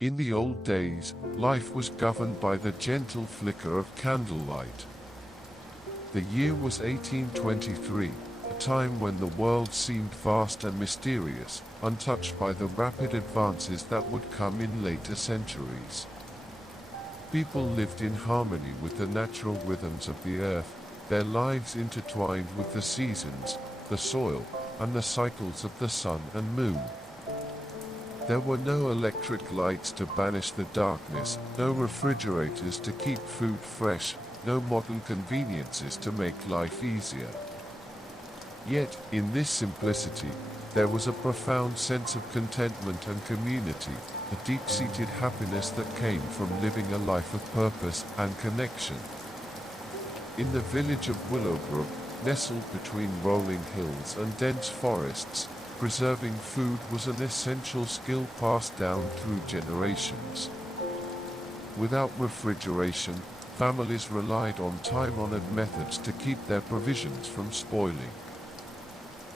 In the old days, life was governed by the gentle flicker of candlelight. The year was 1823, a time when the world seemed vast and mysterious, untouched by the rapid advances that would come in later centuries. People lived in harmony with the natural rhythms of the earth, their lives intertwined with the seasons, the soil, and the cycles of the sun and moon. There were no electric lights to banish the darkness, no refrigerators to keep food fresh, no modern conveniences to make life easier. Yet, in this simplicity, there was a profound sense of contentment and community, a deep-seated happiness that came from living a life of purpose and connection. In the village of Willowbrook, nestled between rolling hills and dense forests, preserving food was an essential skill passed down through generations. Without refrigeration, families relied on time-honored methods to keep their provisions from spoiling.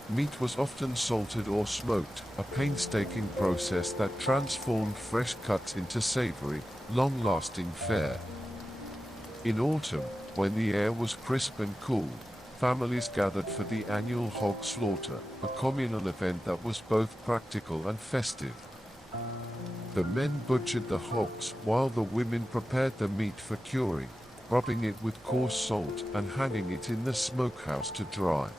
Meat was often salted or smoked, a painstaking process that transformed fresh cuts into savory, long-lasting fare. In autumn, when the air was crisp and cool, families gathered for the annual hog slaughter, a communal event that was both practical and festive. The men butchered the hogs while the women prepared the meat for curing, rubbing it with coarse salt and hanging it in the smokehouse to dry.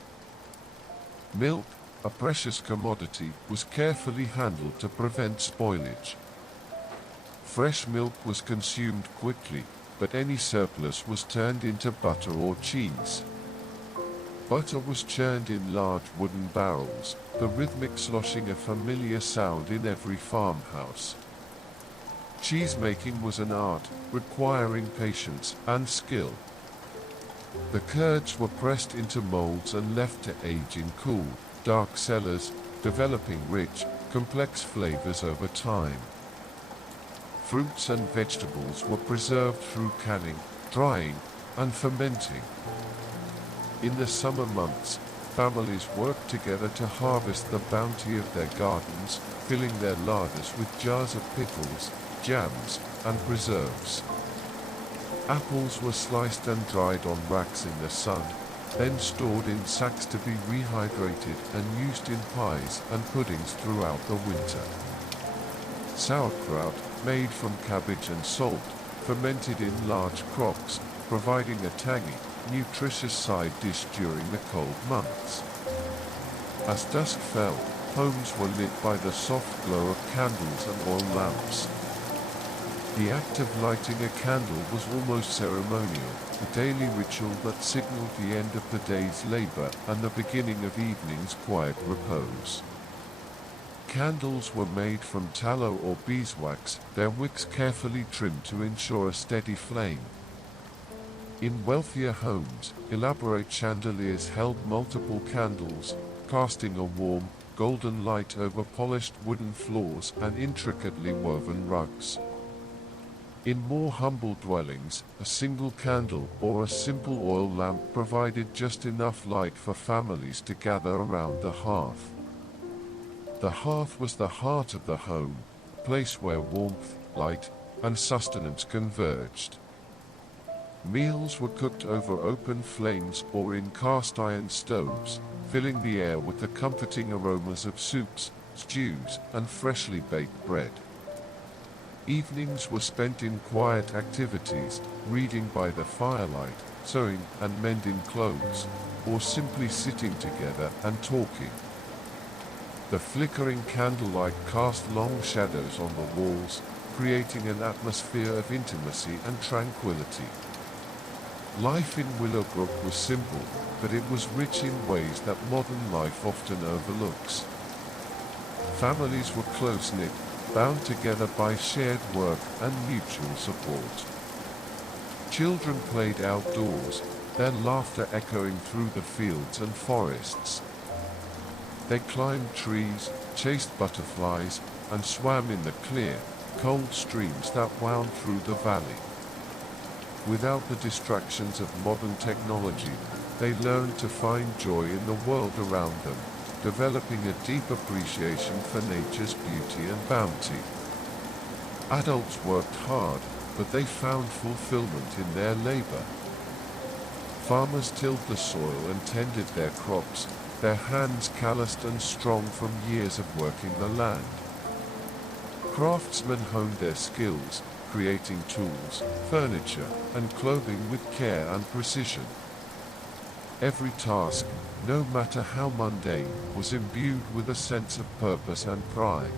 Milk, a precious commodity, was carefully handled to prevent spoilage. Fresh milk was consumed quickly, but any surplus was turned into butter or cheese. Butter was churned in large wooden barrels, the rhythmic sloshing a familiar sound in every farmhouse. Cheese-making was an art, requiring patience and skill. The curds were pressed into molds and left to age in cool, dark cellars, developing rich, complex flavors over time. Fruits and vegetables were preserved through canning, drying, and fermenting. In the summer months, families worked together to harvest the bounty of their gardens, filling their larders with jars of pickles, jams, and preserves. Apples were sliced and dried on racks in the sun, then stored in sacks to be rehydrated and used in pies and puddings throughout the winter. Sauerkraut, made from cabbage and salt, fermented in large crocks, providing a tangy, nutritious side dish during the cold months. As dusk fell, homes were lit by the soft glow of candles and oil lamps. The act of lighting a candle was almost ceremonial, a daily ritual that signaled the end of the day's labor and the beginning of evening's quiet repose. Candles were made from tallow or beeswax, their wicks carefully trimmed to ensure a steady flame. In wealthier homes, elaborate chandeliers held multiple candles, casting a warm, golden light over polished wooden floors and intricately woven rugs. In more humble dwellings, a single candle or a simple oil lamp provided just enough light for families to gather around the hearth. The hearth was the heart of the home, a place where warmth, light, and sustenance converged. Meals were cooked over open flames or in cast-iron stoves, filling the air with the comforting aromas of soups, stews, and freshly baked bread. Evenings were spent in quiet activities, reading by the firelight, sewing and mending clothes, or simply sitting together and talking. The flickering candlelight cast long shadows on the walls, creating an atmosphere of intimacy and tranquility. Life in Willowbrook was simple, but it was rich in ways that modern life often overlooks. Families were close-knit, bound together by shared work and mutual support. Children played outdoors, their laughter echoing through the fields and forests. They climbed trees, chased butterflies, and swam in the clear, cold streams that wound through the valley. Without the distractions of modern technology, they learned to find joy in the world around them, developing a deep appreciation for nature's beauty and bounty. Adults worked hard, but they found fulfillment in their labor. Farmers tilled the soil and tended their crops, their hands calloused and strong from years of working the land. Craftsmen honed their skills, creating tools, furniture, and clothing with care and precision. Every task, no matter how mundane, was imbued with a sense of purpose and pride.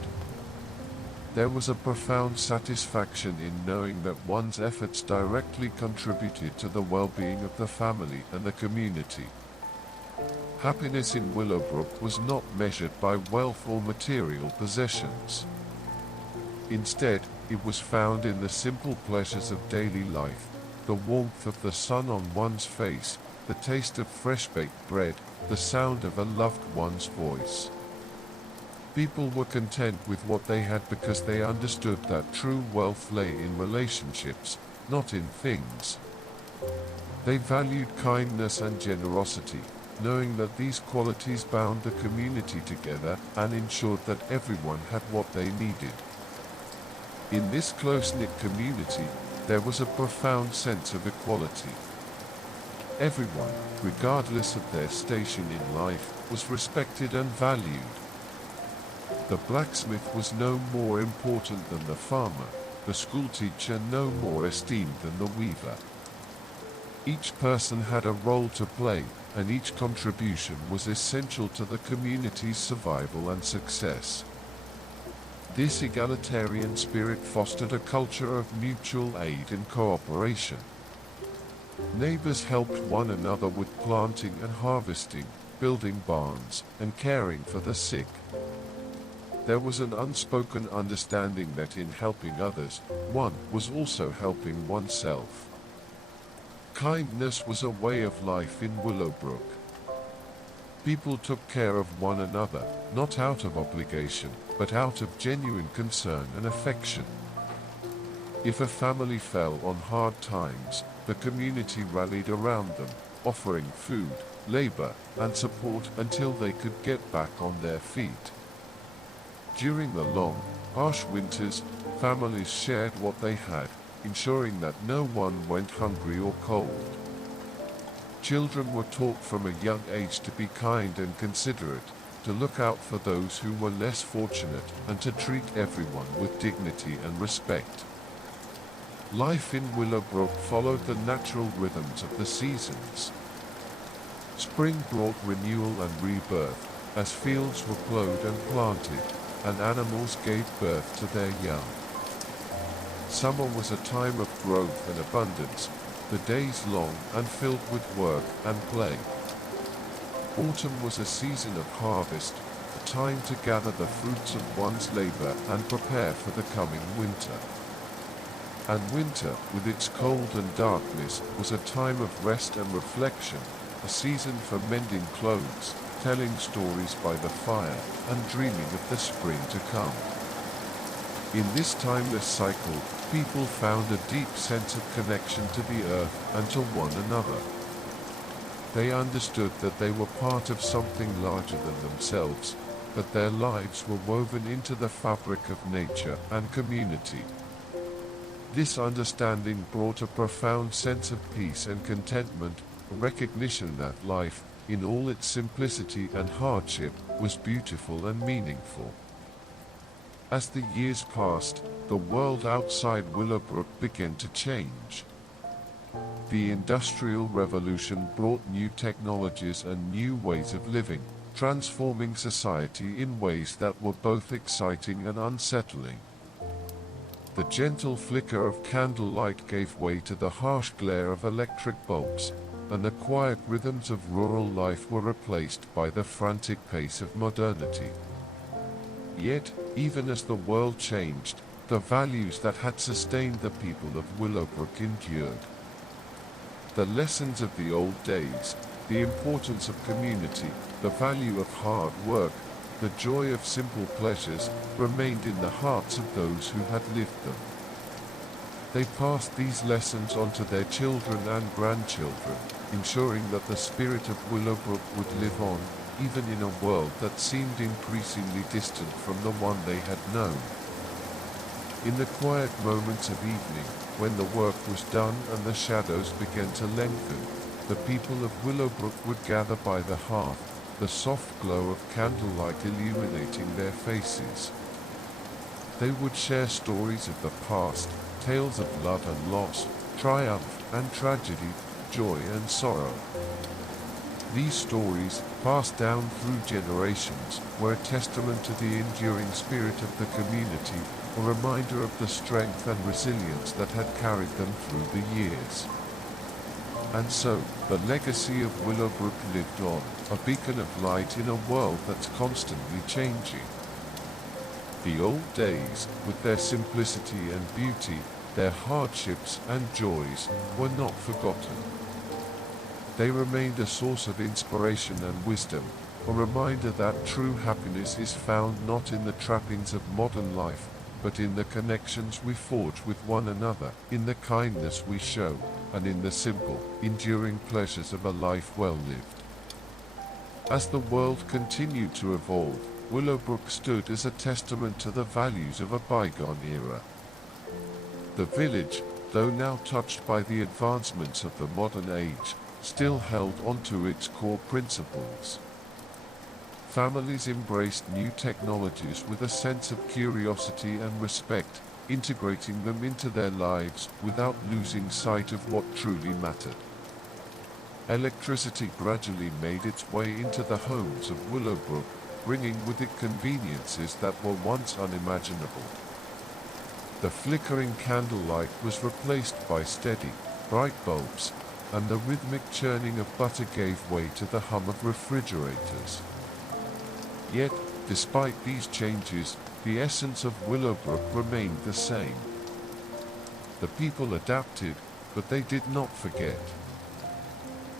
There was a profound satisfaction in knowing that one's efforts directly contributed to the well-being of the family and the community. Happiness in Willowbrook was not measured by wealth or material possessions. Instead, it was found in the simple pleasures of daily life, the warmth of the sun on one's face, the taste of fresh-baked bread, the sound of a loved one's voice. People were content with what they had because they understood that true wealth lay in relationships, not in things. They valued kindness and generosity, knowing that these qualities bound the community together and ensured that everyone had what they needed. In this close-knit community, there was a profound sense of equality. Everyone, regardless of their station in life, was respected and valued. The blacksmith was no more important than the farmer, the schoolteacher no more esteemed than the weaver. Each person had a role to play, and each contribution was essential to the community's survival and success. This egalitarian spirit fostered a culture of mutual aid and cooperation. Neighbors helped one another with planting and harvesting, building barns, and caring for the sick. There was an unspoken understanding that in helping others, one was also helping oneself. Kindness was a way of life in Willowbrook. People took care of one another, not out of obligation, but out of genuine concern and affection. If a family fell on hard times, the community rallied around them, offering food, labor, and support until they could get back on their feet. During the long, harsh winters, families shared what they had, ensuring that no one went hungry or cold. Children were taught from a young age to be kind and considerate, to look out for those who were less fortunate, and to treat everyone with dignity and respect. Life in Willowbrook followed the natural rhythms of the seasons. Spring brought renewal and rebirth, as fields were plowed and planted, and animals gave birth to their young. Summer was a time of growth and abundance, the days long and filled with work and play. Autumn was a season of harvest, a time to gather the fruits of one's labor and prepare for the coming winter. And winter, with its cold and darkness, was a time of rest and reflection, a season for mending clothes, telling stories by the fire, and dreaming of the spring to come. In this timeless cycle, people found a deep sense of connection to the earth and to one another. They understood that they were part of something larger than themselves, that their lives were woven into the fabric of nature and community. This understanding brought a profound sense of peace and contentment, a recognition that life, in all its simplicity and hardship, was beautiful and meaningful. As the years passed, the world outside Willowbrook began to change. The Industrial Revolution brought new technologies and new ways of living, transforming society in ways that were both exciting and unsettling. The gentle flicker of candlelight gave way to the harsh glare of electric bulbs, and the quiet rhythms of rural life were replaced by the frantic pace of modernity. Yet, even as the world changed, the values that had sustained the people of Willowbrook endured. The lessons of the old days, the importance of community, the value of hard work, the joy of simple pleasures, remained in the hearts of those who had lived them. They passed these lessons on to their children and grandchildren, ensuring that the spirit of Willowbrook would live on, even in a world that seemed increasingly distant from the one they had known. In the quiet moments of evening, when the work was done and the shadows began to lengthen, the people of Willowbrook would gather by the hearth, the soft glow of candlelight illuminating their faces. They would share stories of the past, tales of love and loss, triumph and tragedy, joy and sorrow. These stories, passed down through generations, were a testament to the enduring spirit of the community, a reminder of the strength and resilience that had carried them through the years. And so, the legacy of Willowbrook lived on, a beacon of light in a world that's constantly changing. The old days, with their simplicity and beauty, their hardships and joys, were not forgotten. They remained a source of inspiration and wisdom, a reminder that true happiness is found not in the trappings of modern life, but in the connections we forge with one another, in the kindness we show, and in the simple, enduring pleasures of a life well lived. As the world continued to evolve, Willowbrook stood as a testament to the values of a bygone era. The village, though now touched by the advancements of the modern age, still held onto its core principles. Families embraced new technologies with a sense of curiosity and respect, integrating them into their lives without losing sight of what truly mattered. Electricity gradually made its way into the homes of Willowbrook, bringing with it conveniences that were once unimaginable. The flickering candlelight was replaced by steady, bright bulbs, and the rhythmic churning of butter gave way to the hum of refrigerators. Yet, despite these changes, the essence of Willowbrook remained the same. The people adapted, but they did not forget.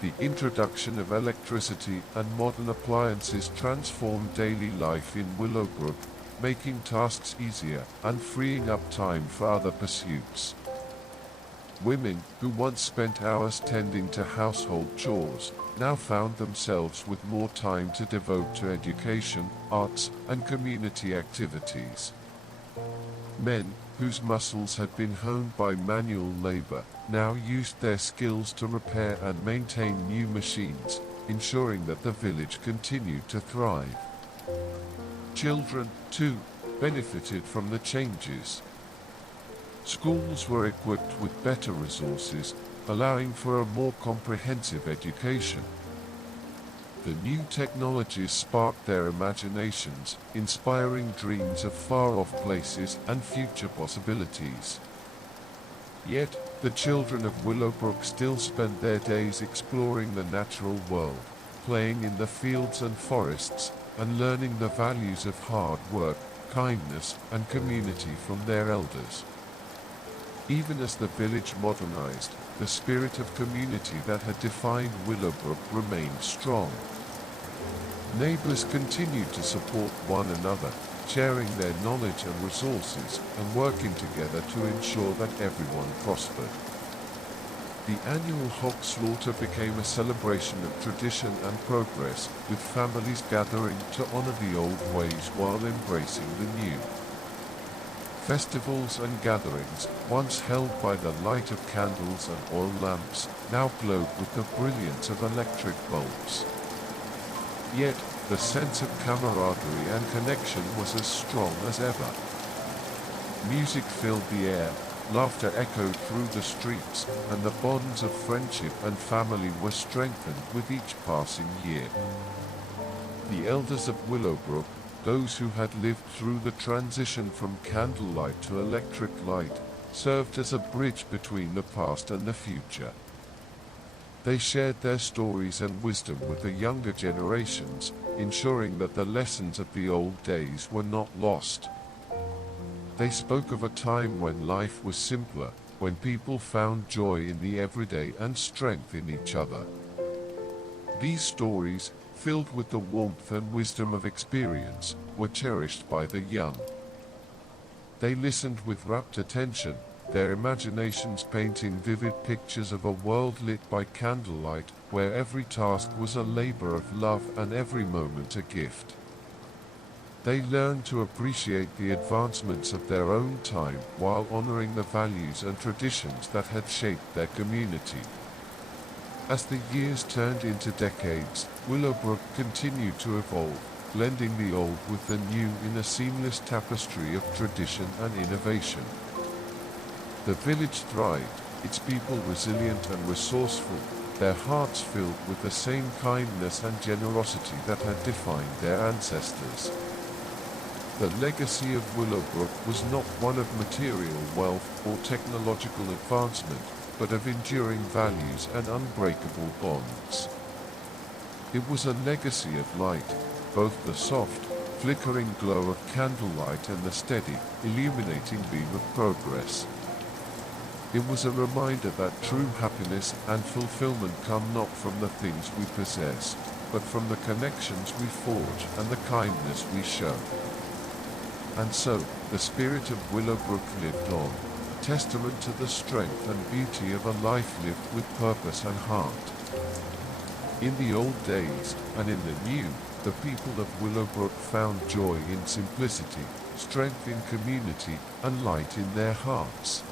The introduction of electricity and modern appliances transformed daily life in Willowbrook, making tasks easier and freeing up time for other pursuits. Women, who once spent hours tending to household chores, now found themselves with more time to devote to education, arts, and community activities. Men, whose muscles had been honed by manual labor, now used their skills to repair and maintain new machines, ensuring that the village continued to thrive. Children, too, benefited from the changes. Schools were equipped with better resources, allowing for a more comprehensive education. The new technologies sparked their imaginations, inspiring dreams of far-off places and future possibilities. Yet, the children of Willowbrook still spent their days exploring the natural world, playing in the fields and forests, and learning the values of hard work, kindness, and community from their elders. Even as the village modernized, the spirit of community that had defined Willowbrook remained strong. Neighbors continued to support one another, sharing their knowledge and resources, and working together to ensure that everyone prospered. The annual hog slaughter became a celebration of tradition and progress, with families gathering to honor the old ways while embracing the new. Festivals and gatherings, once held by the light of candles and oil lamps, now glowed with the brilliance of electric bulbs. Yet, the sense of camaraderie and connection was as strong as ever. Music filled the air, laughter echoed through the streets, and the bonds of friendship and family were strengthened with each passing year. The elders of Willowbrook, those who had lived through the transition from candlelight to electric light, served as a bridge between the past and the future. They shared their stories and wisdom with the younger generations, ensuring that the lessons of the old days were not lost. They spoke of a time when life was simpler, when people found joy in the everyday and strength in each other. These stories, filled with the warmth and wisdom of experience, were cherished by the young. They listened with rapt attention, their imaginations painting vivid pictures of a world lit by candlelight, where every task was a labor of love and every moment a gift. They learned to appreciate the advancements of their own time while honoring the values and traditions that had shaped their community. As the years turned into decades, Willowbrook continued to evolve, blending the old with the new in a seamless tapestry of tradition and innovation. The village thrived, its people resilient and resourceful, their hearts filled with the same kindness and generosity that had defined their ancestors. The legacy of Willowbrook was not one of material wealth or technological advancement, but of enduring values and unbreakable bonds. It was a legacy of light, both the soft, flickering glow of candlelight and the steady, illuminating beam of progress. It was a reminder that true happiness and fulfillment come not from the things we possess, but from the connections we forge and the kindness we show. And so, the spirit of Willowbrook lived on, a testament to the strength and beauty of a life lived with purpose and heart. In the old days, and in the new, the people of Willowbrook found joy in simplicity, strength in community, and light in their hearts.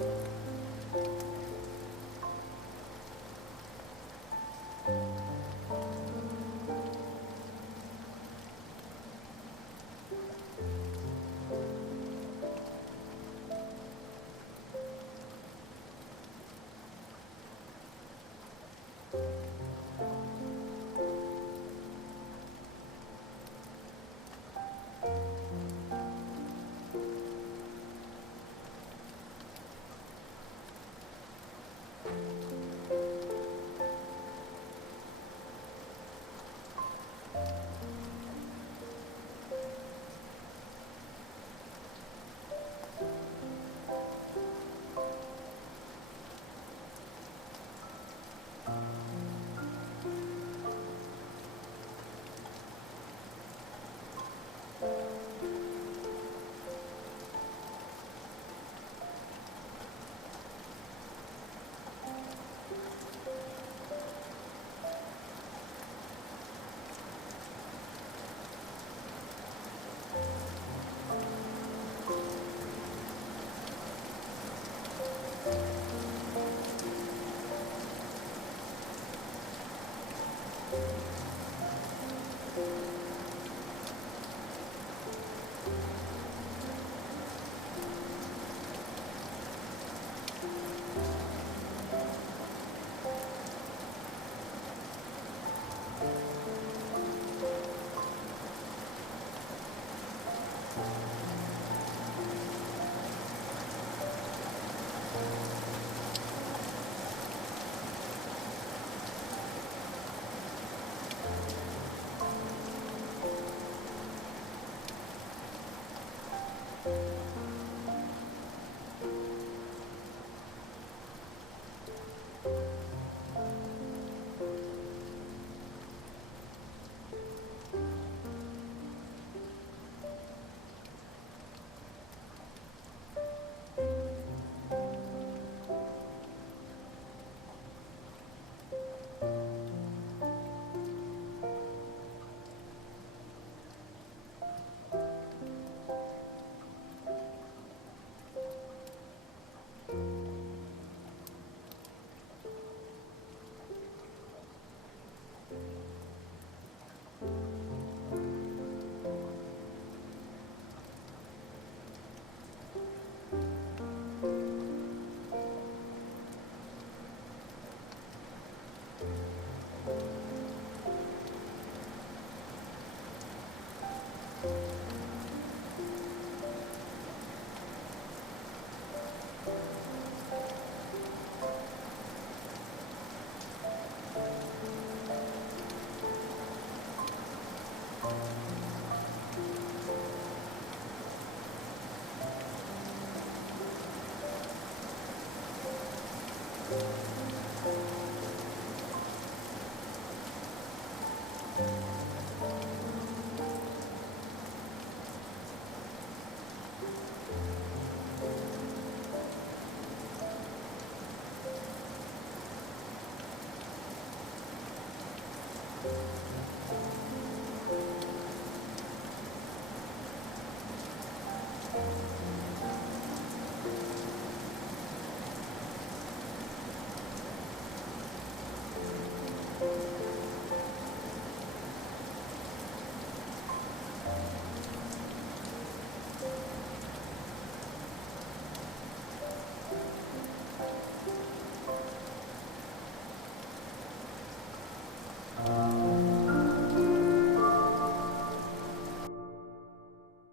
you.